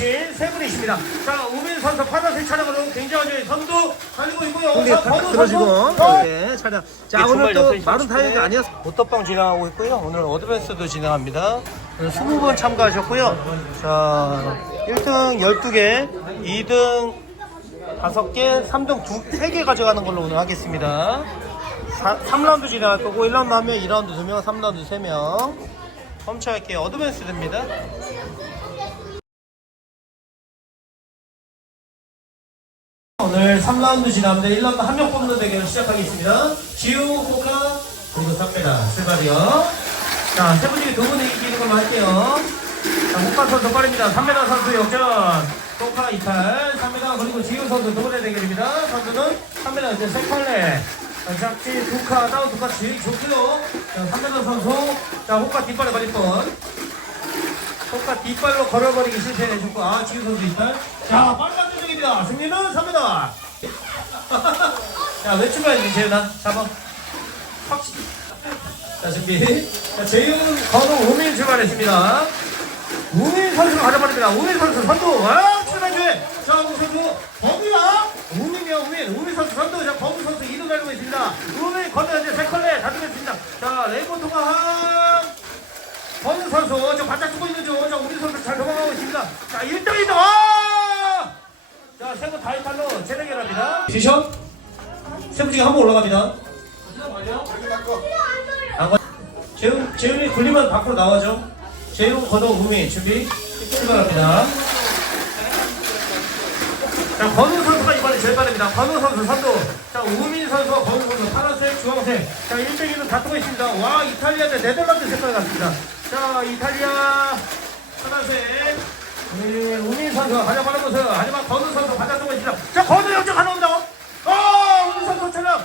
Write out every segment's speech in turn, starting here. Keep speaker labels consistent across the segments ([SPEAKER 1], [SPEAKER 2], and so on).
[SPEAKER 1] 오신 세 분이십니다. 자, 우민 선수 파란색 차량으로 굉장히 선두 달리고 있고요.
[SPEAKER 2] 형님
[SPEAKER 1] 자,
[SPEAKER 2] 탁
[SPEAKER 1] 번호
[SPEAKER 2] 들어지고
[SPEAKER 1] 선수.
[SPEAKER 2] 네 차량 자
[SPEAKER 1] 이게
[SPEAKER 2] 오늘 또 마른 타이어가 아니었어
[SPEAKER 1] 모터빵 진행하고 있고요. 오늘 어드밴스도 진행합니다. 오늘 20분 참가하셨고요. 자, 1등 12개, 2등 5개, 3등 2, 3개 가져가는 걸로 오늘 하겠습니다. 3라운드 진행할 거고 1라운드 하면 2라운드 2명, 3라운드 3명. 험차할게요. 어드밴스 됩니다. 오늘 3라운드 지나는데 1라운드 한 명 뽑는 대결 시작하겠습니다. 지우, 호카, 그리고 탑배다 출발이요. 자, 세 분이 두 분이 이기는 걸로 할게요. 자, 호카 선수 빠릅니다. 3m 선수 역전. 호카 이탈. 3m 그리고 지우 선수 두 분의 대결입니다. 선수는 3m 이제 세 칼레. 자, 작지 두카, 다운 두카 제일 좋고요. 자, 3m 선수. 자, 호카 뒷발에 걸릴 뻔. 똑같 뒷발로 걸어버리기 실패해줬고 아 지금 선수 이탈 자 빨간 중입니다 승리는 3m 자왜 출발했니 재윤아? 잡아 자 준비. 자 재윤 건우 우민 출발했습니다. 우민 선수가 가져버립니다. 우민 선수 선두. 아 출발 중에 자 우민 선수 범이야. 우민이야 우민. 우민 선수 선두. 자 범우 선수 2등 달리고 있습니다. 우민 건우 현재 세 컬레 다 들겠습니다. 자 레이버 통과한 권은 선수 저 바짝 쓰고 있는 중. 자 우리 선수 잘 도망가고 있습니다. 자 1등이다. 와! 자 세분 다이탈로 재대결합니다. 디션 세분 중에 한 번 올라갑니다. 안 가- 재훈 재훈이 굴리면 밖으로 나와죠. 재훈 건호 우민 준비 출발합니다. 자, 권우 선수가 이번에 제일 빠릅니다. 권우 선수 선두. 자, 우민 선수와 권우 선수 파란색, 주황색. 자, 1등이는 다투고 있습니다. 와, 이탈리아 대 네덜란드 색깔 같습니다. 자, 이탈리아 파란색. 네, 우민 선수가 가장 빠른 모습. 하지만 권우 선수 뜨고 있습니다. 자, 권우 역전 가능합니다. 아, 우민 선수 차량.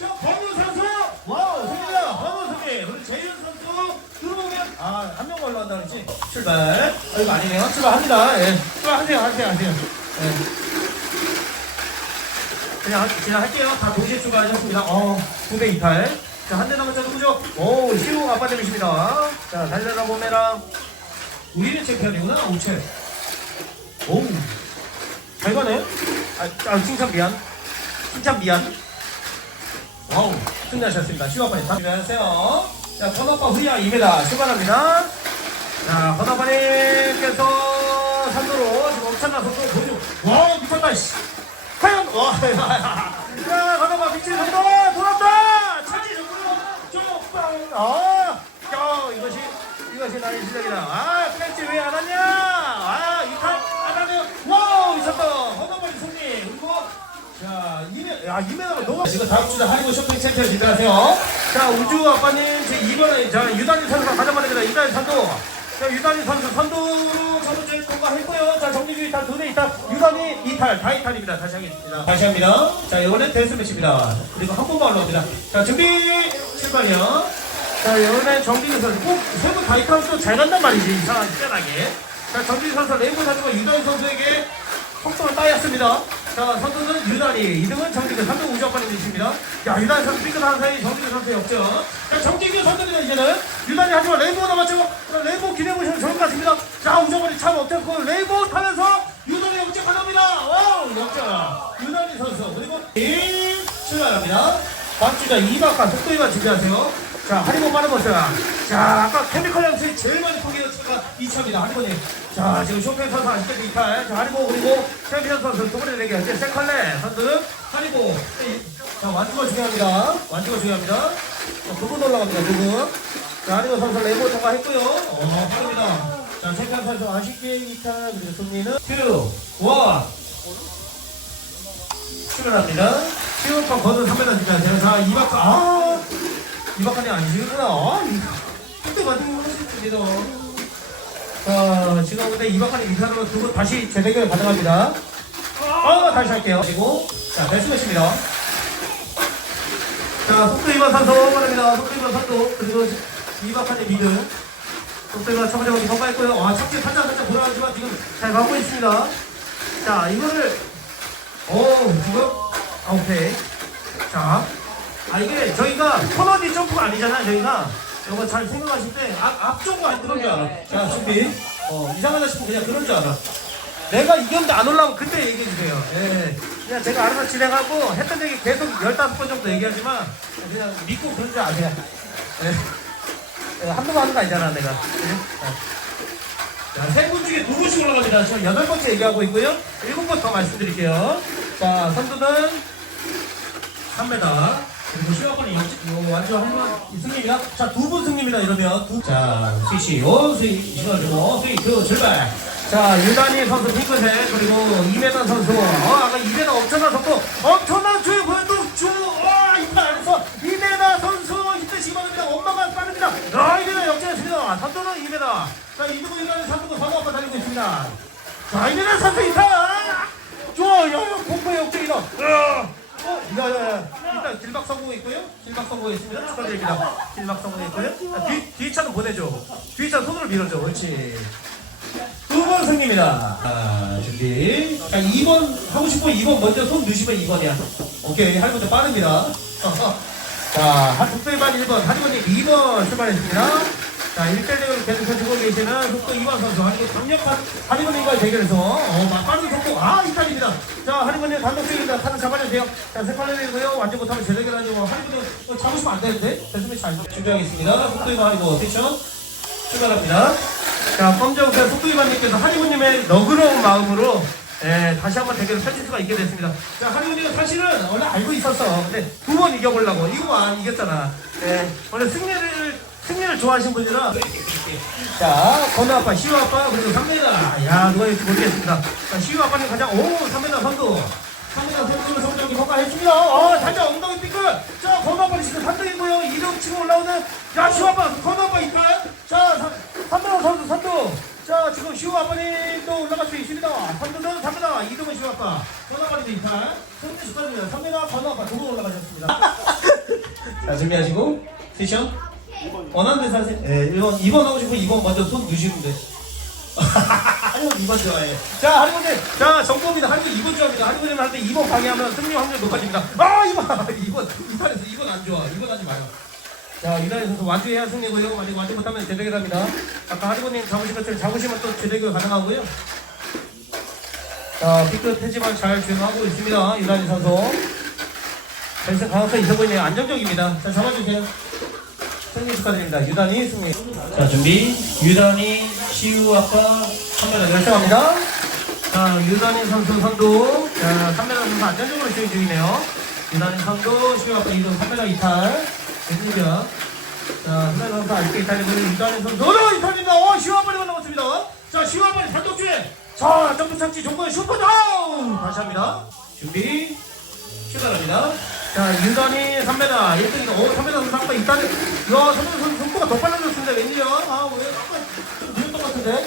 [SPEAKER 1] 자, 권우 선수. 와우, 승리다. 권우 승리. 그리고 재윤 선수. 들어오면, 아, 한 명 올라간다 그랬지? 출발. 아, 이거 아니네요. 출발합니다. 예. 출발하세요, 하세요, 하세요. 예. 그냥, 할- 그냥 할게요. 다 동시에 출발하셨습니다. 어, 두배 이탈. 자, 한 대 남았죠, 누구죠? 오, 시우 아빠님이십니다. 자, 달려라 보메랑. 우리는 챔피언이구나, 우체. 오우. 잘 가네? 아, 아, 칭찬 미안. 칭찬 미안. 와우, 승리하셨습니다. 시우 아빠님. 다 안녕하세요. 자, 건아빠 후리야 2m 출발합니다. 자, 건아빠님께서 산도로 지금 엄청난 속도 보여주고. 와, 미쳤다, 씨. 과연 와, 야, 가다가 미친 선도 돌았다. 차지 정부로 쪽빵. 아, 야, 이것이 이것이 나의 실력이다. 아, 팬츠 왜안 왔냐? 아, 이탈 안 하네요. 와우, 미쳤다. 허가버리 승리. 그리고 자, 이메, 야, 이메가 너무 지금 다음 주에 하리보 쇼핑 챔피언 인터하세요. 자, 우주 아빠님 제 2번에 자 유단희 선수가 가져가야 됩니다. 유단희 선수. 자, 유단희 선수 선두로 저번 주에 통과했고요. 자, 정리규 이탈 두대 이탈, 유단희 이탈, 다 이탈입니다. 다시 하겠습니다. 다시 합니다. 자, 이번엔 대수 매치입니다. 그리고 한 번만 올라옵니다. 자, 준비 출발이요. 자, 이번엔 정기규 선수 꼭세분 다 이탈 또잘 간단 말이지. 이상하게 희한하게. 자, 정기규 선수 레이브 선수가 유단희 선수에게 속도를 따였습니다. 자, 선수는 유단이, 2등은 정기규, 3등 우주 아빠님이십니다. 야, 유단이 선수 삐끗한 사이 정기규 선수 역전. 자, 정기규 선수입니다, 이제는. 유단이 하지만 레이보 남았죠? 자, 레이보 기대해보시면 좋을 것 같습니다. 자, 아빠님 참 어땠고, 레이보 타면서 유단이 역전 가능합니다. 와우, 역전. 유단이 선수. 그리고 1 출발합니다. 다음 주자 2박과 속도 위반 준비하세요. 자, 하리보 모습. 자, 아까 케미컬 양수이 제일 많이 포기한 차가 2차입니다. 하리보님. 자, 지금 쇼핑 선수 아직까지 이탈. 자, 하리보 그리고 챔피언 선수 두 번째 대결. 이제 세컬레 선수 하리보. 자, 완주가 중요합니다. 완주가 중요합니다. 자, 두분 올라갑니다. 두 분. 자, 하리보 선수 레이버 통과했고요. 어, 빠릅니다. 자, 챔피언 선수 아쉽게 이탈. 그리고 승리는 2, 1. 출발합니다. 시우파 거는 3m 준비하세요. 자, 이박하, 아, 이박하니 아니시구나. 아, 그때 맞은 거 하셨습니다. 자, 지금 근데 이박하니 미사로 두분 다시 재대결 가능합니다. 아, 다시 할게요. 그리고, 자, 대수매십니다. 자, 속도 위반 선수 바랍니다. 속도 위반 선수. 그리고 이박하니 미드. 속도 위반 첫 번째 경기 통과했고요. 아, 첫째 살짝 살짝 돌아가지만 지금 잘 가고 있습니다. 자, 이거를 오, 지금? 아, 오케이. 자. 아, 이게 저희가 코너디 점프가 아니잖아요, 저희가. 이거 잘 생각하실 때, 앞, 앞쪽은 안 그런 줄 알아. 자, 준비. 어, 이상하다 싶으면 그냥 그런 줄 알아. 내가 이겼는데 안 올라오면 그때 얘기해 주세요. 예. 그냥 제가 알아서 진행하고 했던 얘기 계속 15번 정도 얘기하지만 그냥 믿고 그런 줄 아세요. 예. 예, 한두 번 하는 거 아니잖아, 내가. 예. 자, 세 분 중에 두 분씩 올라갑니다. 지금 여덟 번째 얘기하고 있고요. 일곱 번 더 말씀드릴게요. 자, 선수는 3m. 요 완전 한번 승리입니다. 자, 두 분 승리입니다. 이러면. 두... 자, 스위치. 오, 스위치. 이거가지고 스위치. 그 출발. 자, 유단희 선수 핑크색. 그리고 이메단 선수. 어, 아까 이메단 엄청난 속도. 엄청난 주의 보여도 주. 와, 이판 안에서 이메단 선수 힘드시기 바랍니다. 엄마가 빠릅니다. 아, 이메단 역전했습니다. 선수는 이메단. 자, 이두고 이메단 선수도 바로 앞에 달리고 있습니다. 자, 이메단 선수 이판. 좋아, 야, 야, 공포의 역전이다. 야. 어, 야, 야, 야. 일단 길막 성공했고요. 길막 성공했습니다. 축하드립니다. 길막 성공했고요. 자, 뒤, 뒤 차는 보내줘. 뒤 차는 손으로 밀어줘. 옳지. 두 번 승리입니다. 자, 준비. 자, 2번 하고 싶어 2번 먼저 손 넣으시면 2번이야. 오케이. 할머니 빠릅니다. 자, 한 독도일반 1번, 하지원님 2번 출발했습니다. 자, 1대1을 계속 해주고 계시는 속도 2번 선수, 그리고 강력한 하리건님과의 대결에서, 어, 막 빠른 속도, 아, 이탈입니다. 자, 하리건님 단독적입니다. 타는 잡아주세요. 자, 세팔레이고요. 완전 못하면 제대로 하죠. 하리건님 어, 잡으시면 안 되는데. 대수님 잘 준비하겠습니다. 속도 2번 하리고 섹션 출발합니다. 자, 검정색 속도 2번님께서 하리건님의 너그러운 마음으로 예, 다시 한번 대결을 펼칠 수가 있게 됐습니다. 자, 하리건님은 사실은 원래 알고 있었어. 근데 두 번 이겨보려고. 이거 안 이겼잖아. 예, 원래 승리를, 승리를 좋아하시는 분이라. 자, 건우 아빠, 시우 아빠, 그리고 삼매다. 야, 누가 이렇게 모르겠습니다. 자, 시우 아빠는 가장, 오, 삼매다 선두. 삼매다 선수를 성적이 평가했습니다. 어, 살짝 엉덩이 삐끗. 자, 건우 아빠는 지금 3등이고요. 2등 치고 올라오는, 야, 시우 아빠, 건우 아빠 있다. 자, 삼매다 선수 선두. 자, 지금 시우 아빠님 또 올라갈 수 있습니다. 선두는 삼매다, 2등은 시우 아빠. 건우 아빠님도 있다. 선두 축하드립니다. 삼매다, 건우 아빠 두분 올라가셨습니다. 자, 준비하시고, 세션. 원하는 데서 하세요. 네, 1번, 2번 하고 싶으면 2번 먼저 손 넣으시면 돼. 하리건 2번 좋아해. 자, 하리건님. 자, 정보입니다. 하리건 2번 좋아합니다. 하리건님 할때 2번 방해하면 승리 확률 높아집니다. 아, 2번. 2번. 2판에서 2번 안 좋아. 2번 하지 마요. 자, 선수 완주해야 승리고요. 만약 완주 못하면 재대결 합니다. 아까 하리건님 잡으신 것처럼 잡으시면 또 재대결 가능하고요. 자, 삐끗하지만 잘 주행하고 있습니다. 유나의 선수. 결승 강화서 있어 보이네요. 안정적입니다. 자, 잡아주세요. 승리 축하드립니다. 유단이 승리. 자, 준비. 유단이, 시우 아빠, 3m 결정합니다. 자, 유단이 선수 선두. 자, 3m 선수 안정적으로 주행 중이네요. 유단이 선두, 시우 아빠 2등 3m 이탈. 됐습니다. 자, 3m 선수 아직도 이탈이고, 유단이 선수. 어, 이탈입니다. 어, 시우 아빠이 올라갔습니다. 자, 시우 아빠이 단독 주행. 자, 점프 착지 종건 슈퍼 다운! 다시 합니다. 준비. 출발합니다. 자, 유단이 3m, 1등이다. 오, 3m 선수 아까 이따는, 야, 3m 선수 속도가 더 빨라졌습니다. 웬일이야? 아, 왜? 아까 좀 늦었던 것 같은데?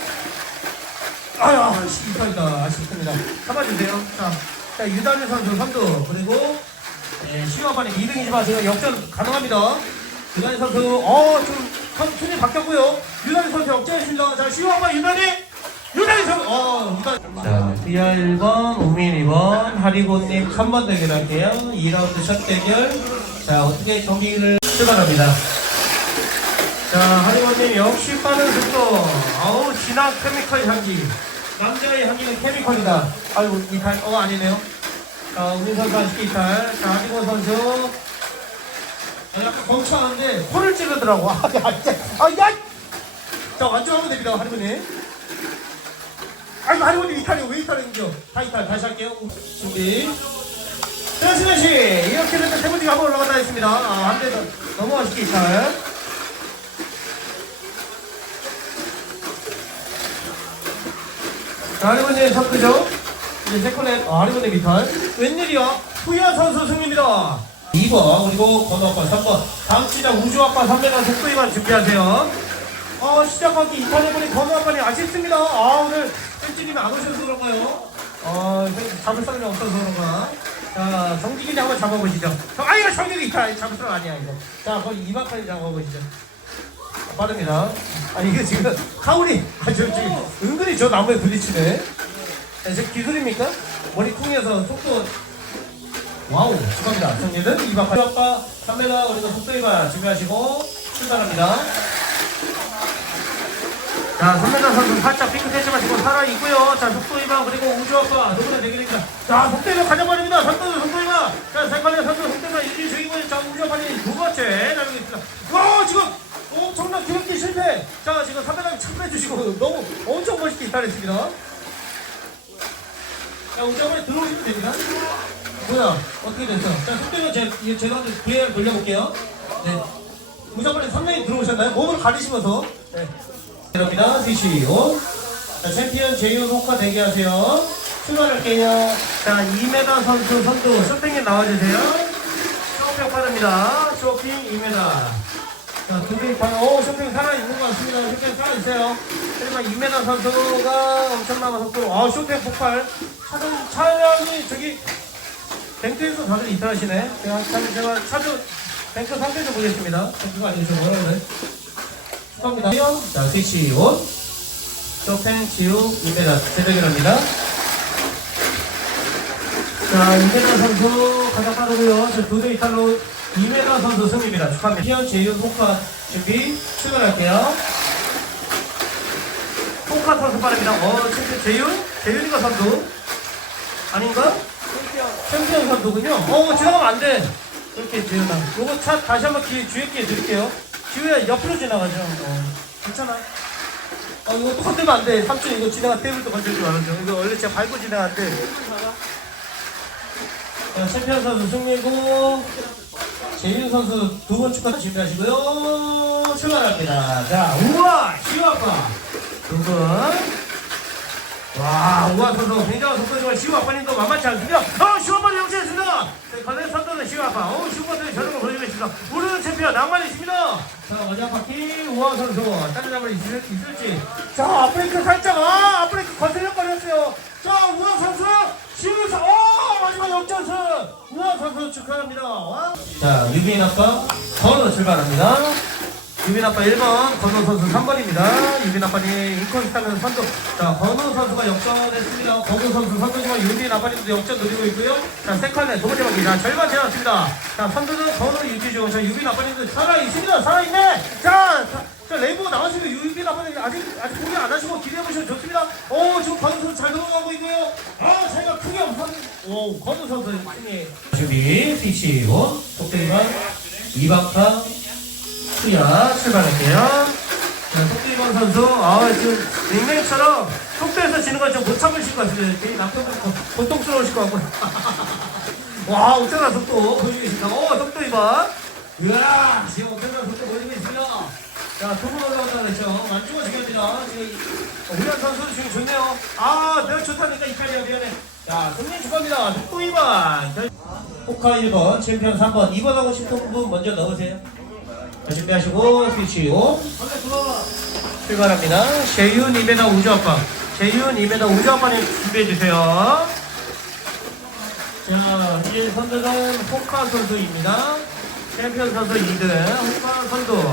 [SPEAKER 1] 아야, 씨, 이탈이다. 아쉽습니다. 잡아주세요. 자, 자, 유단이 선수 선두, 그리고, 예, 시와반이 2등이지만 제가 역전 가능합니다. 유단이 선수, 어, 좀, 선, 순위 바뀌었고요. 유단이 선수 역전했습니다. 자, 시와반 유단이! 유단이 선수, 어, 유단이. 자, 디아 1번, 우민 2번, 하리고님 3번 대결할게요. 2라운드 첫 대결. 자, 어떻게 경기를 출발합니다. 자, 하리고님 역시 빠른 속도. 아우, 진한 케미컬 향기. 남자의 향기는 케미컬이다. 아이고, 이탈, 어, 아니네요. 자, 우민 선수 아쉽게 이탈. 자, 하리고 선수. 자, 약간 멍청한데, 코를 찌르더라고. 아, 야. 아, 야! 자, 완주하면 됩니다, 하리고님. 아이고 할머니 이탈이 왜 이탈인겨? 다 이탈 다시 할게요. 준비. 자 신현 씨 이렇게 되면 세 번째 한번 올라간다 했습니다. 아, 한대 더 너무 아쉽게 이탈. 자 할머니 첫 그죠? 이제 세컨에 아, 할머니 이탈. 웬일이야? 후야 선수 승리입니다. 2번 그리고 건우아빠 3번 다음 시작 우주아빠 3배당 속도위반 준비하세요. 어, 시작하기 이탈해버린 건우아빠님 아쉽습니다. 아 오늘 팬찌님이 안 오셔서 그런가요? 어, 잡을 사람이 없어서 그런가? 자, 정기기님 한번 잡아보시죠. 저, 아, 이거 정기기 이탈 잡을 사람 아니야, 이거. 자, 거기 이만까지 잡아보시죠. 빠릅니다. 아니, 이거 지금, 카울이, 아, 저, 지금, 은근히 저 나무에 부딪히네. 자, 저 기술입니까? 머리통에서 속도, 와우, 축하합니다. 성님은 이만까지. 아빠, 3m, 그리고 속도 위반 준비하시고, 출발합니다. 자, 선배단 선수 살짝 핑크색지만 지금 살아있고요. 자, 속도이방 그리고 우주아빠 누구나 대결입니다. 자, 속도이방 가져버립니다. 선수 속도이방. 자, 색깔의 선수 속도이방 일위 중이고요. 자, 우주아빠님 두 번째 나르겠습니다. 와, 지금 엄청난 기록기 실패. 자, 지금 300강 참 빼주시고 너무 엄청 멋있게 이탈했습니다. 자, 우주아빠님 들어오시면 됩니다. 뭐야, 어떻게 됐어? 자, 속도이방 제, 제가 VAR 돌려볼게요. 네. 우주아빠님 3레인 들어오셨나요? 몸을 가리시면서. 네. 여러분입니다. 스위치요. 자, 챔피언 제이온 호카 대기하세요. 출발할게요. 자, 2m 선수 선두 쇼핑에 나와주세요. 쇼핑 빠릅니다. 쇼핑 2m. 자, 두개 반, 오, 쇼핑 살아있는 것 같습니다. 쇼핑 살아있어요. 하지만 2m 선수가 엄청난 속도, 아, 쇼핑 폭발. 차량, 차량이 저기, 뱅크에서 다들 이탈하시네. 제가, 참, 제가 차주, 뱅크 상태 좀 보겠습니다. 뱅크가 아니죠, 뭐라 그래. 축하합니다. 자, 스위치 온. 쇼팽, 지우, 이메다. 대대결합니다. 자, 이메다 선수 가장 빠르고요. 저 두대 이탈로 이메다 선수 승리입니다. 축하합니다. 피언, 제이온, 호카 준비 출발할게요. 호카 선수 빠릅니다. 어, 챔피언 제이온? 제이온이가 선수? 아닌가? 챔피언 선수군요. 어, 지나가면 안 돼. 이렇게 제이온아. 요거 차 다시 한번 기회, 주의 기회 드릴게요. 기회야 옆으로 지나가죠. 어, 괜찮아. 어, 이거 또 건들면 안 돼. 삼촌 이거 지나가 테이블도 건들지 말아줘. 이거 원래 제가 밟고 지나갔는데. 자, 챔피언 선수 승리고, 재윤 선수 두 번 축하 준비하시고요. 출발합니다. 자, 우와! 시우 아빠. 두 분. 와, 우와 선수 굉장한 속도지만 시우 아빠님도 만만치 않습니다. 어, 시우 아빠님 영치했습니다. 과연 선수는 시우 아빠. 어, 시우 아빠님이 저런 보여주고 있습니다. 우리는 챔피언 낭만이 있습니다. 자, 마지막 바퀴 우와 선수. 따라잡을 있을, 있을지. 자, 앞브레이크 살짝. 아, 앞브레이크 거슬려버렸어요. 자, 우와 선수. 시우 선수. 어, 마지막 역전승. 우와 선수 축하합니다. 와. 자, 유빈 아빠. 건우 출발합니다. 유빈 아빠 1번, 건우 선수 3번입니다. 유빈 아빠님 인코스 타면 선두. 자, 건우 선수가 역전했습니다. 건우 선수 선두지만 유빈 아빠님도 역전 노리고 있고요. 자, 세컨에 두 번째 바퀴. 자, 절반 지났습니다. 자, 선두는 건우 유지 중. 자, 유빈 아빠님도 살아있습니다. 살아있네. 자, 자, 자 레이버 나가시고 유빈 아빠님 아직, 아직 공개 안 하시고 기대해보시면 좋습니다. 오, 지금 건우 선수 잘 넘어가고 있고요. 아, 자기가 크게 한번. 오, 건우 선수 승리. 준비, 스위치 원. 독대리만 2박타. 수야 출발할게요. 자, 속기만 선수, 아, 지금 닉네임처럼 속도에서 지는 걸 좀 못 참으실 것 같습니다. 되게 남편분 고통스러우실 것 같고요. 와, 엄청난 속도 보여주고 있습니다. 오, 속도 이봐. 이야, 지금 엄청난 속도 보여주고 있습니다. 자, 두분 올라온다 그랬죠. 안 죽어 죽였습니다. 지금, 우리한 선수 지금 좋네요. 아, 내가 좋다니까 이탈리아 미안해. 자, 승리 축하합니다. 속도 이반. 포카 1번, 챔피언 3번, 2번 하고 싶은 분 먼저 넣으세요. 자, 준비하시고 스위치 온 출발합니다. 재윤 이메다 우주 아빠 재윤 이메다 우주 아빠님 준비해 주세요. 자 이제 선수는 호카 선수입니다. 챔피언 선수 2등 호카 선수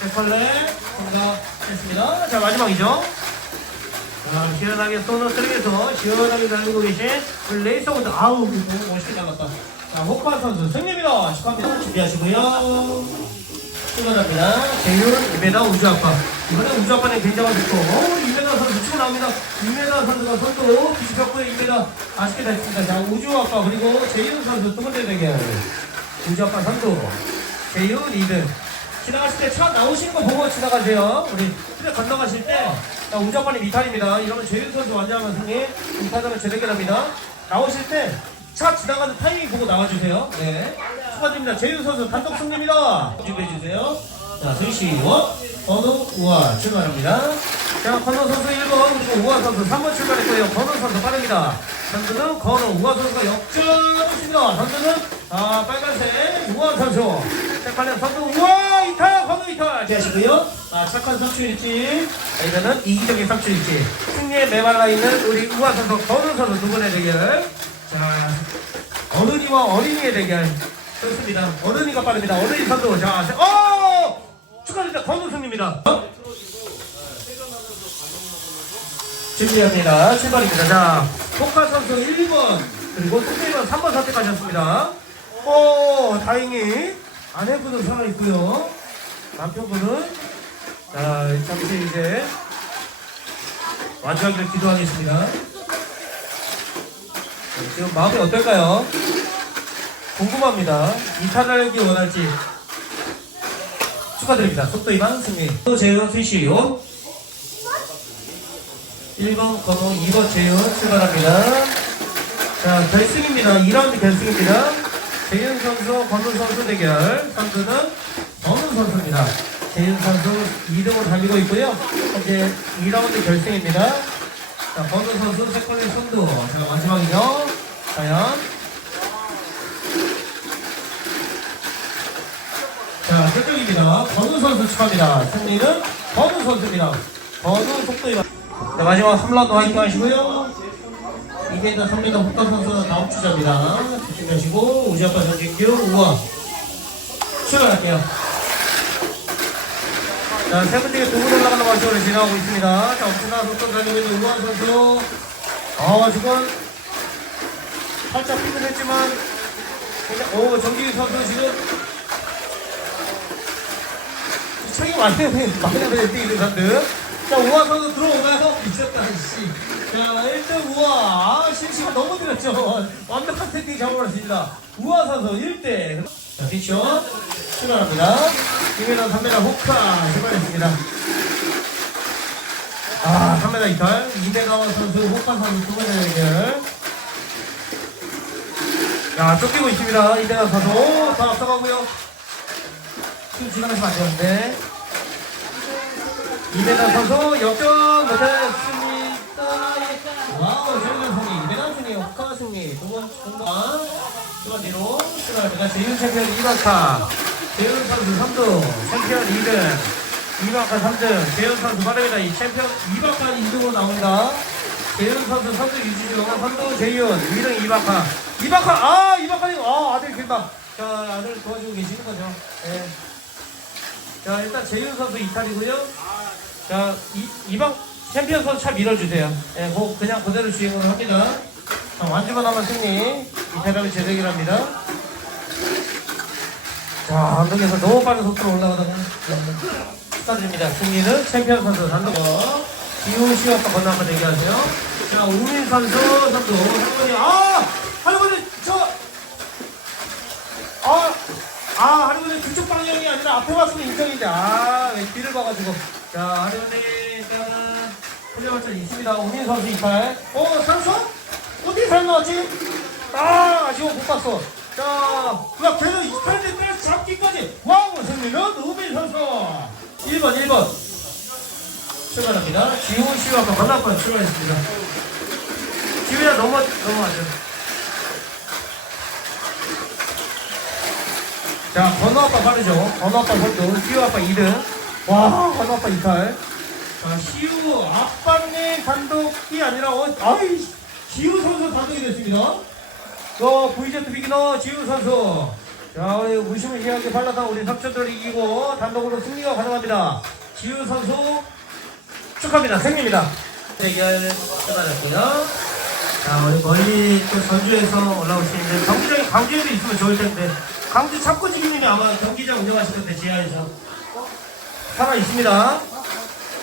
[SPEAKER 1] 세컬레 통과했습니다. 자 마지막이죠. 자, 시원하게 손을 쓰레기에서 시원하게 달리고 계신 우리 레이서분들 아우 멋있게 나갔다. 자 호카 선수 승리입니다. 축하합니다. 준비하시고요. 출발합니다. 재윤, 이메다, 우주아빠. 이번에 우주아빠는 굉장한. 어, 이메다 선수 치고 나옵니다. 이메다 선수가 선도 뒤집혔고요. 이메다 아쉽게 됐습니다. 자, 우주아빠 그리고 재윤 선수 두 번째 대결. 우주아빠 선도. 재윤 2등. 지나가실 때 차 나오시는 거 보고 지나가세요. 우리 집에 건너가실 때 자, 우주아빠님 이탈입니다. 이러면 재윤 선수 완전한 승리. 이탈하면 재대결합니다. 나오실 때 차 지나가는 타이밍 보고 나와주세요. 네. 축하드립니다. 재윤 선수 단독 승리입니다. 준비해주세요. 자, 스위시 원, 건우, 우아 출발합니다. 자, 건우 선수 1번, 그리고 우아 선수 3번 출발했고요. 건우 선수 빠릅니다. 선수는 건우, 우아 선수가 역전했습니다. 선수는 아, 빨간색 우아 선수. 착한 선수 우아 이탈, 건우 이탈. 하시고요. 아, 착한 선수일지, 아니면은 이기적인 선수일지. 승리에 메말라 있는 우리 우아 선수, 건우 선수 두 분의 대결. 자, 어른이와 어린이의 대결. 좋습니다. 어른이가 빠릅니다. 어른이 선수. 자, 세- 어! 축하드립니다. 권우승입니다. 준비합니다. 출발입니다. 자, 포카 선수 1번, 그리고 속대번 3번 선택하셨습니다. 오, 다행히 아내분은 살아있고요. 남편분은 자, 잠시 이제 완주하기를 기도하겠습니다. 네, 지금 마음이 어떨까요? 궁금합니다. 이탈을 하기 원할지 축하드립니다. 속도 위반 승리. 재훈 스위시요. 1번 건호 2번 재훈 출발합니다. 자, 결승입니다. 2라운드 결승입니다. 재윤 선수, 권우 선수 대결. 선수는 권우 선수입니다. 재윤 선수 2등으로 달리고 있고요. 현재 2라운드 결승입니다. 자, 권우 선수 세컨리 선두. 자, 마지막이요. 과연. 자, 결정입니다. 권우 선수 축하합니다. 승리는 권우 선수입니다. 권우 속도 위반. 자, 마지막 3라운드 화이팅 하시고요. 이게다 3m 후터 선수 다음 주자입니다. 조심하시고 우지 아빠 전진규 우와 출발할게요. 자, 세 번째 두분 올라가는 마시오를 진행하고 있습니다. 자, 엄청나 속도 달리고 있는 우한 선수. 어, 지금 살짝 피곤했지만, 굉장히- 오, 정기규 선수 지금 책이 많이 많이 나는데 있는 선수. 자, 우아 선수 들어오나요? 미쳤다, 씨. 자, 1등 우아. 아, 실시간 너무 느렸죠. 완벽한 세팅 잡아버렸습니다. 우아 선수 1등. 자, 피쇼. 출발합니다. 2m, 3m 호카 출발했습니다. 아, 3m 이탈. 이대가와 선수, 호카 선수 두 번째 대결. 야, 쫓기고 있습니다. 이대가 선수. 오, 더 앞서가고요. 지금 지나가시면 안 되는데. 이대남 선수 역전 못했습니다. 와우, 정면 승리. 이대남 승리, 옥카 승리. 두 번 공방. 두번 뒤로 출발합니다. 재윤 챔피언 2박타. 재윤 선수 3등. 챔피언 2등. 2박타 3등. 재윤 선수 빠릅니다. 이 챔피언 2박타 2등으로 나옵니다. 재윤 선수 선수 유지중. 선두 재윤. 2등 2박타. 2박타. 아, 2박타님. 아, 아들 길막. 자, 아들 도와주고 계시는 거죠. 예. 자, 일단 재윤 선수 이탈이고요. 자, 이, 이방 챔피언 선수 차 밀어주세요. 예, 뭐 그냥 그대로 주행을 합니다. 자, 완주만 하면 승리. 이태람이 재대결합니다. 자, 언덕에서 너무 빠른 속도로 올라가다가 축하드립니다. 승리는 챔피언 선수 단독. 기훈 씨와 건너 한번 대기하세요. 자, 우민 선수 선수. 할머니, 아! 할머니, 저! 아! 아, 할머니 그쪽 방향이 아니라 앞에 봤으면 인정인데, 아, 왜 뒤를 봐가지고. 자, 할머니, 일단은, 흘려발전 있습니다. 우민 선수 이탈. 어, 선수? 어디 잘 나왔지? 아, 아쉬워, 못 봤어. 자, 야, 걔는 이탈인데 때려 잡기까지. 와우, 승리는 우민 선수. 1번, 1번. 출발합니다. 지훈 씨와 건너편 출발했습니다. 지훈이야, 넘어, 넘어가죠. 자, 건우 아빠 빠르죠? 건우 아빠 선두, 시우 아빠 2등. 와, 건우 아빠 이탈. 자, 시우 아빠님 단독이 아니라, 어, 아이, 지우 선수 단독이 됐습니다. 또, VZ 비기너 지우 선수. 자, 우리 무시무시하게 발라서 우리 석천들 이기고 단독으로 승리가 가능합니다. 지우 선수 축하합니다. 승리입니다. 대결 끝나졌고요. 자, 우리 멀리 또 전주에서 올라오시는데 경기장이 광주에도 있으면 좋을 텐데 광주 참고지기님이 아마 경기장 운영하실 건데 지하에서 살아 있습니다.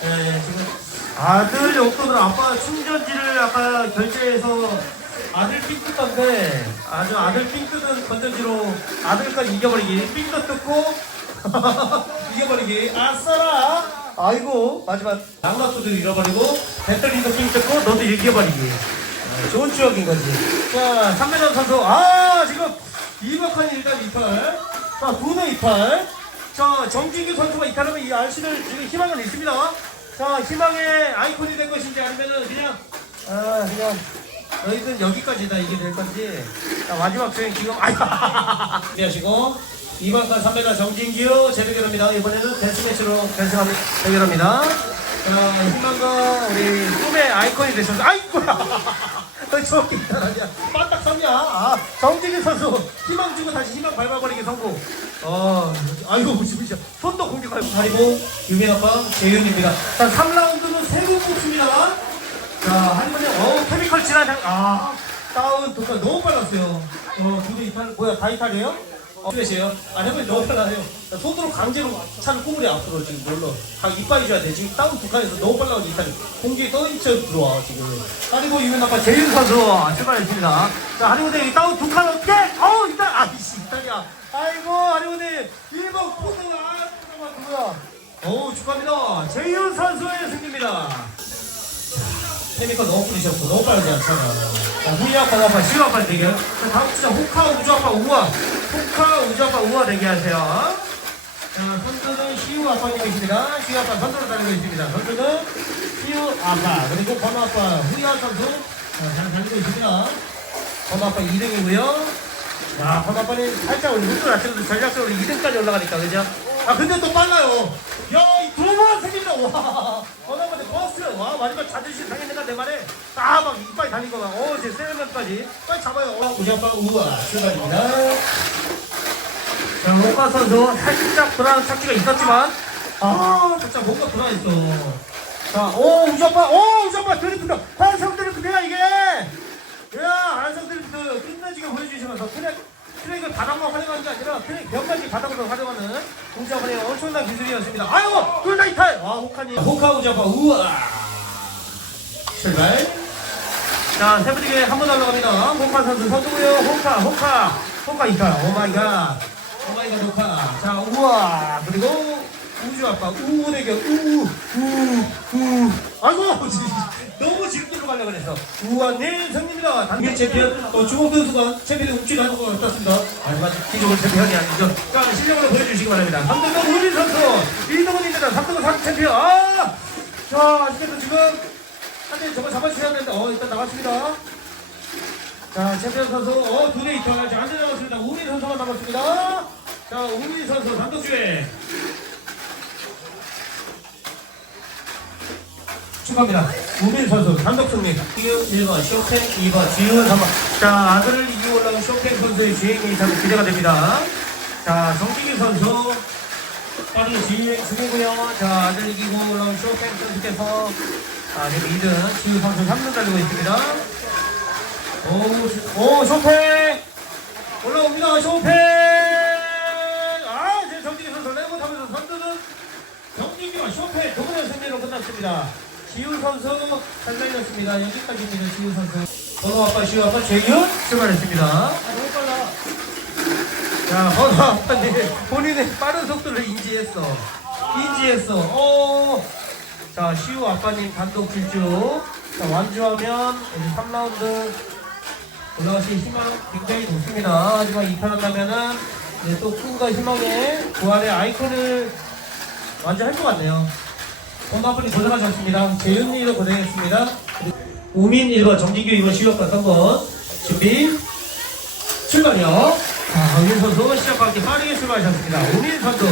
[SPEAKER 1] 네, 지금 아들 용돈으로 아빠 충전지를 아까 결제해서 아들 삥 뜯던데. 아주 아들 삥 뜯은 건전지로 아들까지 이겨버리기. 삥도 뜯고 이겨버리기. 아싸라! 아이고 마지막. 낙낙도도 잃어버리고 배터리도 삥 뜯고 너도 이겨버리기. 어, 좋은 추억인 거지. 자 3매전 선수. 아 지금 이박한이 일단 이탈 자 두대 이탈 자 정진규 선수가 이탈하면 이 RC를 지금 희망은 있습니다. 자 희망의 아이콘이 된 것인지 아니면은 그냥 아 그냥 너희들 여기까지다 이게 될 건지. 자 마지막 주행 지금. 아이 준비하시고 2번과 3배가 정진규 재대결합니다. 이번에는 데스매치로 결승합 대결합니다. 자 희망과 우리 꿈의 아이콘이 되셨어. 아이고야. 저기 있다라냐 빠딱 섰냐 아 정진규 선수. 희망 주고 다시 희망 밟아버리기 성공 어 아이고 일이야. 손도 공격하고. 다리고 유민 아빠 재윤입니다. 자 3라운드는 세분 뽑습니다 자, 한번에 어, 케미컬 진한 향, 아, 다운, 도가 너무 빨랐어요. 어, 두대 이탈, 뭐야, 다 이탈이에요? 어, 몇이에요? 아, 해보니 너무 빨라요. 손으로 강제로 차를 꼬부려 앞으로 지금 뭘로. 다 이빨이 줘야 돼. 지금 다운 두 칸에서 너무 빨라서 이탈이 공기에 떠있쳐 들어와, 지금. 하리보 유명 아빠 제일 선수 출발했습니다. 자, 하리보님 다운 두 칸 어떻게? 어우, 이탈, 아 이씨, 이탈이야. 아이고, 하리보님 1번 포드가, 아, 누구야? 어우, 축하합니다. 제이윤 선수의 승리입니다. 케미컬 너무 뿌리셨고 너무 빠르지 않잖아. 자, 후이아빠 아빠 시우아빠 대결. 자, 다음 주자 호카 우주아빠 우아. 호카 우주아빠 우아 대결하세요. 자, 선수는 시우 아빠님이십니다. 시우 아빠 선수로 달리고 있습니다. 선수는 시우 아빠 그리고 번호 아빠 후이아 선수 자, 잘 달리고 있습니다. 번호 아빠 2등이고요. 야, 아빠는 살짝 속도 낮춰도 전략적으로 2등까지 올라가니까 그죠? 아 근데 또 빨라요. 야, 이두번 생긴다. 와. 와, 마지막 자존심 상했는가 내 말에 딱 막 이빨이 달린 거 봐. 어, 제 세면까지 빨리 잡아요. 어, 우리 아빠 우와 출발입니다. 자, 로카 선수 살짝 불안한 착지가 있었지만, 아, 살짝 뭔가 불안했어. 자, 오, 우주 아빠, 오, 우주 아빠 드리프트, 환성 드리프트야 이게. 야, 환성 드리프트 끝내주게 보여주시면서 트랙, 트랙을 바닥만 활용하는 게 아니라 트랙 벽까지 바닥으로 활용하는 우주 아빠의 엄청난 기술이었습니다. 아유, 둘 다 이탈. 와, 호카니, 호카 우주 아빠, 우와. 출발. 자, 세븐이게 한번 올라갑니다. 호카 선수 선수고요. 호카, 호카, 호카 이탈. 오 마이 갓. 오 마이 갓, 호카. 자, 우와. 그리고 우주 아빠, 우 대결, 우, 우, 우. 아이고, 너무 지름길로 가려고 그래서. 우와님 승리입니다. 단계 챔피언, 어, 주목 선수가 챔피언 웃지도 않은 것 같습니다. 하지만 기적은 챔피언이 아니죠. 자, 실력으로 보여주시기 바랍니다. 3등은 우진 선수, 2등은 입니다. 3등은 3 챔피언. 아! 자, 아쉽게도 지금 한대 저거 잡아주셔야 되는데, 어, 일단 나갔습니다. 자, 챔피언 선수, 어, 두대 이탈. 자, 안전 나갔습니다. 우민 선수가 남았습니다. 자, 우민 선수 단독주행. 축하합니다. 우민 선수 단독 승리. 지금 1번 쇼팽, 2번 지훈 3번. 자, 아들을 이기고 올라온 쇼팽 선수의 주행이 참 기대가 됩니다. 자, 정기기 선수. 빠른 주행 중이고요. 자, 아들 이기고 올라온 쇼팽 선수께서 아, 지금 2등, 지훈 선수 3등 달리고 있습니다. 오, 시- 오, 쇼팽! 올라옵니다, 쇼팽! 아, 이제 정기기 선수 레고 타면서 선두는 정기기와 쇼팽 두 분의 승리로 끝났습니다. 지훈 선수 잘 달렸습니다. 여기까지입니다. 지훈 선수. 번호 아빠, 시우 아빠, 재윤 출발했습니다. 아, 너무 빨라. 자, 번호 아빠님 본인의 빠른 속도를 인지했어. 인지했어. 오. 자, 시우 아빠님 단독 질주. 자, 완주하면 이제 3라운드 올라가실 희망 굉장히 높습니다. 하지만 2판 한다면은 이제 또 꿈과 희망의 부활의 아이콘을 완주할 것 같네요. 엄마 아버님 고생하셨습니다. 재윤이도 고생했습니다. 우민 1번, 정진규 2번, 시우 아빠 3번. 준비, 출발이요. 자, 우민 선수 시작하기 빠르게 출발하셨습니다. 우민 선수.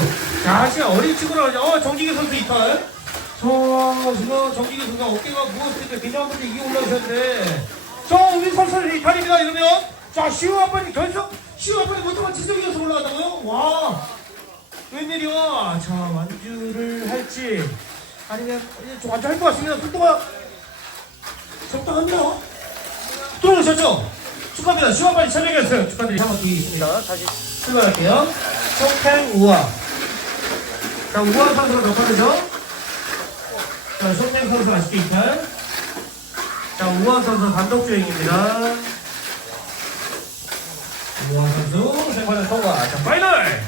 [SPEAKER 1] 자, 시간 어린 그러죠. 어, 정진규 선수 이탈. 저, 정진규 선수가 어깨가 무거웠을 때 그냥 한번 이기 올라오셨는데. 저, 우민 선수 이탈입니다. 이러면. 자, 시우 아빠님 결승. 시우 아빠님 못하면 지정이어서 올라가다고요? 와. 웬일이야? 자, 완주를 할지 아니면 좀 완주 할 것 같습니다. 속도가 적당합니다. 들어오셨죠? 축하합니다. 시간빨리 촬영했어요. 축하드립니다. 한번 드리겠습니다. 다시 출발할게요. 쇼팽 우아. 자, 우아 선수가 몇 번이죠? 자, 쇼팽 선수 아쉽게 이탈. 자, 우아 선수 단독 주행입니다. 우아 선수 생활의 통과. 자, 파이널!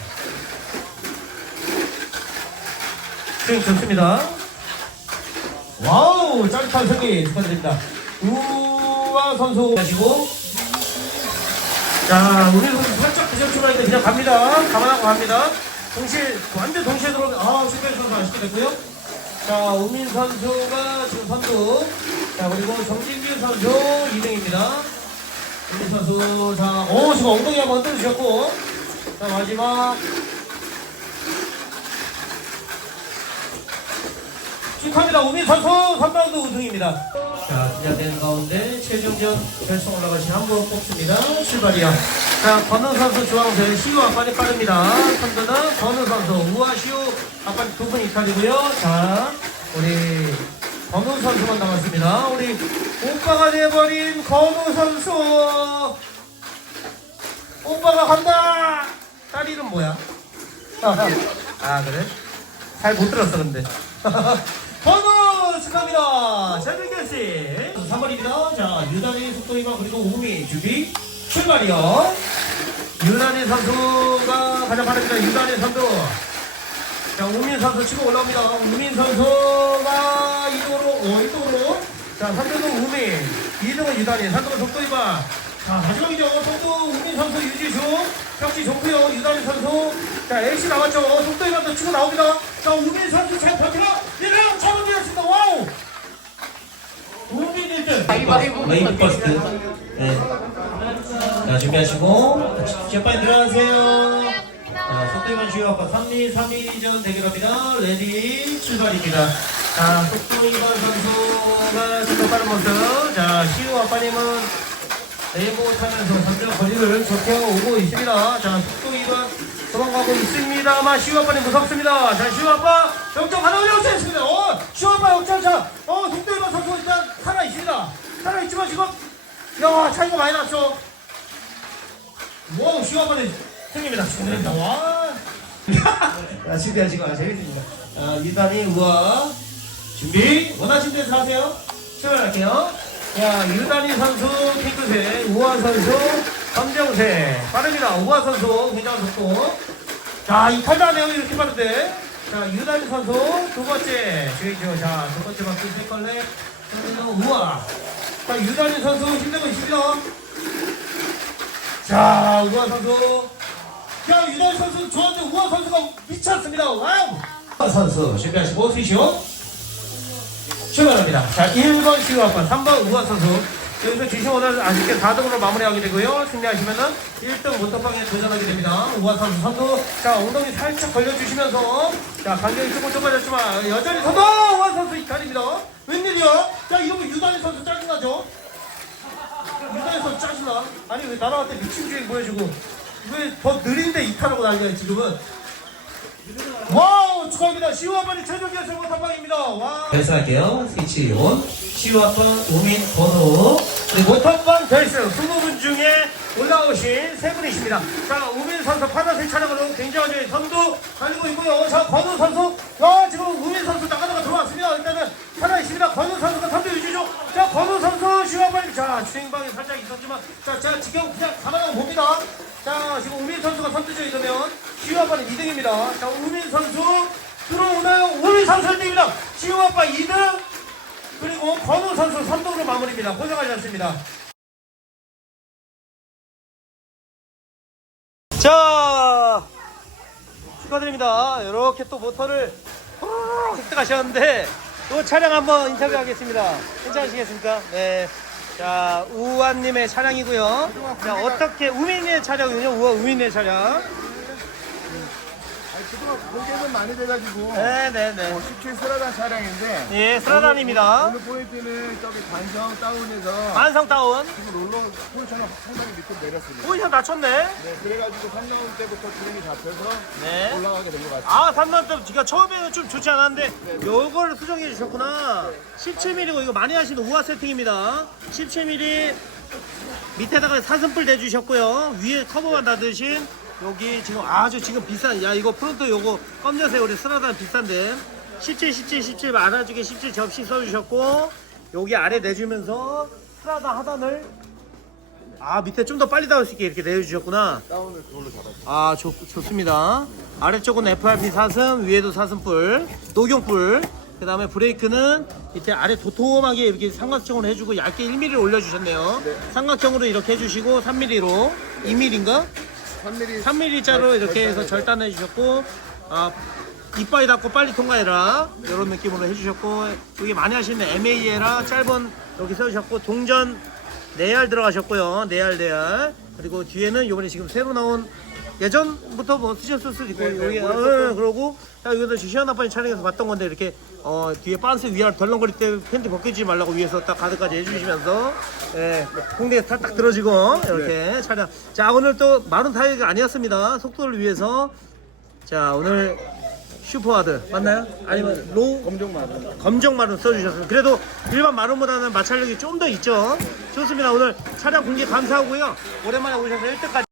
[SPEAKER 1] 주행 좋습니다. 와우, 짜릿한 승리 축하드립니다. 우와 선수 하시고. 자, 우리 선수 살짝 부정 출발인데 그냥 갑니다. 감안하고 갑니다. 동시에, 완전 동시에 들어오면, 아, 실패 선수 아쉽게 됐고요. 자, 우민 선수가 지금 선두. 자, 그리고 정진규 선수 2등입니다. 우민 선수, 자, 오, 지금 엉덩이 한번 흔들어주셨고. 자, 마지막. 축하합니다. 우민 선수 3라운드 우승입니다. 자, 기자된 가운데 최종전 결승 올라가신 한 분 뽑습니다. 출발이요. 자, 권우 선수 중앙선 시우 앞발이 빠릅니다. 선두는 권우 선수, 우아 시우 앞발 두분 이탈이고요. 자, 우리 권우 선수만 남았습니다. 우리 오빠가 돼버린 권우 선수. 오빠가 간다. 딸 이름 뭐야? 아 그래? 잘 못 들었어 근데 번호 축하합니다 최백현 씨 3번입니다 자 유단희 속도이방 그리고 우미 준비 출발이요 유단희 선수가 가장 빠릅니다 유단희 선수 자 우민 선수 치고 올라옵니다. 우민 선수가 이쪽으로 어 이쪽으로. 자 3등은 우민. 2등은 유단희 3등은 속도이방 자 마지막이죠. 속도 우민 선수 유지 중. 역시 좋고요. 유단희 선수. 자 LC 나왔죠. 속도이방도 치고 나옵니다. 자 우민 선수 잘 버티나 얘랑 잡은 되었습니다. 와우! 우민 1등 레이브 퍼스트. 네. 자 준비하시고. 자 빨리 들어가세요 자 속도이방 주요학과 3리 3위전 대결합니다 레디 출발입니다 자 속도이방 선수가 지금 빠른 모습 자 시우 아빠님은 레이보 타면서 점점 거리를 좁혀오고 있습니다. 자, 속도 위반 도망가고 있습니다만 시우 아빠는 무섭습니다. 자, 시우 아빠 역전 가능하려고 했습니다. 어, 시우 아빠 역전 자, 어, 위반 선수 일단 살아 있습니다. 살아 있지만 지금 야 차이가 많이 났죠. 와, 시우 아빠는 승리입니다. 축하드립니다. 와. 야, 준비하시고 아, 재밌습니다. 아, 유단이 우와 준비 원하신 데서 하세요. 출발할게요. 야, 유단희 선수 핑크색, 우아 선수 검정색. 빠릅니다. 우아 선수 굉장한 속도. 자, 이 탈다네요. 이렇게 빠른데. 자, 유단희 선수 두 번째. 저기죠. 자, 두 번째 박스 세 걸레. 우아. 자, 유단희 선수 힘내고 있습니다. 자, 우아 선수. 자, 유단희 선수 좋았는데 우아 선수가 미쳤습니다. 와우! 우아 선수 준비하시고 스위시오. 출발합니다. 자, 1번 시우학번, 3번 우아 선수. 여기서 주신 오늘 아쉽게 4등으로 마무리하게 되고요. 승리하시면은 1등 모터방에 도전하게 됩니다. 우아 선수 선수. 자, 엉덩이 살짝 걸려주시면서. 자, 간격이 조금 좁아졌지만 여전히 선수! 우아 선수 이탈입니다. 웬일이야? 자, 이러면 유단희 선수 짜증나죠? 유단희 선수 짜증나. 아니, 왜 나랑한테 미친 주행 보여주고. 왜더 느린데 이탈하고 난리야, 지금은. 와우 축하합니다. 시우 아빠님 최종 결승 모터방입니다. 와. 결승할게요. 스위치 온. 시우 아빠 우민 번호. 네, 모터방 결승 20분 중에 올라오신 세 분이십니다. 자 우민 선수 파란색 차량으로 굉장히 선두 달리고 있고요. 자 건우 선수. 야 지금 우민 선수 나가다가 들어왔습니다. 일단은 살아있습니다. 건우 선수가 선두 유지 중자 건우 선수 시우 아빠님. 자 주행방에 살짝 있었지만 자 제가 지금 그냥 가만히 봅니다 자 지금 우민 선수가 선두죠 이러면 시우아빠는 2등입니다. 자 우민 선수 들어오나요? 우민 선수 1등입니다. 시우아빠 2등 그리고 건우 선수 3등으로 마무리입니다. 고생하셨습니다. 자 축하드립니다. 이렇게 또 모터를 획득하셨는데 또 차량 한번 인터뷰하겠습니다. 괜찮으시겠습니까? 네. 자 우아님의 차량이고요. 자 어떻게 우민의 차량이군요. 우아 우민의 차량
[SPEAKER 2] 그동안 공개는 많이 돼가지고
[SPEAKER 1] 네네네.
[SPEAKER 2] 어, 17 스라단 차량인데
[SPEAKER 1] 예 스라단입니다.
[SPEAKER 2] 오늘 포인트는 저기 반성 다운에서
[SPEAKER 1] 반성 다운.
[SPEAKER 2] 지금 롤러 포지션을 상당히 밑으로 내렸습니다.
[SPEAKER 1] 포지션 낮췄네.
[SPEAKER 2] 네, 그래가지고 3라운드 때부터 기름이 잡혀서
[SPEAKER 1] 네.
[SPEAKER 2] 올라가게 된 것 같습니다.
[SPEAKER 1] 아, 3단 때 제가 처음에는 좀 좋지 않았는데 요거를 수정해 주셨구나. 17mm고 이거 많이 하시는 우아 세팅입니다. 17mm 밑에다가 사슴뿔 대주셨고요. 위에 커버만 닫으신 여기 지금 아주 지금 비싼 야 이거 프론트 요거 검정색 우리 스라단 비싼데. 17, 17, 17 안아주게 17 접시 써주셨고 여기 아래 내주면서 스라단 하단을. 아 밑에 좀 더 빨리 닿을 수 있게 이렇게 내주셨구나.
[SPEAKER 2] 다운을 그걸로 잡았어요.
[SPEAKER 1] 아 좋, 좋습니다. 아래쪽은 FRP 사슴 위에도 사슴뿔 녹용뿔. 그 다음에 브레이크는 밑에 아래 도톰하게 이렇게 삼각형으로 해주고 얇게 1mm를 올려주셨네요.
[SPEAKER 2] 네.
[SPEAKER 1] 삼각형으로 이렇게 해주시고 3mm로. 2mm인가?
[SPEAKER 2] 3mm
[SPEAKER 1] 3mm짜로 이렇게 해서 절단해 주셨고 아, 이빨이 닿고 빨리 통과해라. 이런 느낌으로 해주셨고 여기 많이 하시는 MA에라 짧은 여기 써주셨고 동전 4알 들어가셨고요. 4알 4알. 그리고 뒤에는 이번에 지금 새로 나온 예전부터 뭐 쓰셨을 수도 있고 여기
[SPEAKER 2] 뭐
[SPEAKER 1] 어, 그러고 자 이거도 시원 아빠님 촬영에서 봤던 건데 이렇게 어 뒤에 반스 위아래 덜렁거릴 때 팬티 벗기지 말라고 위에서 딱 가드까지 해주시면서 예 홍대 살딱 들어지고 이렇게 촬영 자 오늘 또 마룬 타이어가 아니었습니다 속도를 위해서 자 오늘 슈퍼하드 맞나요? 아니면 로우
[SPEAKER 2] 검정 마른
[SPEAKER 1] 검정 마룬 써주셨습니다. 그래도 일반 마룬보다는 마찰력이 좀 더 있죠. 좋습니다. 오늘 차량 공개 감사하고요. 오랜만에 오셔서 1등까지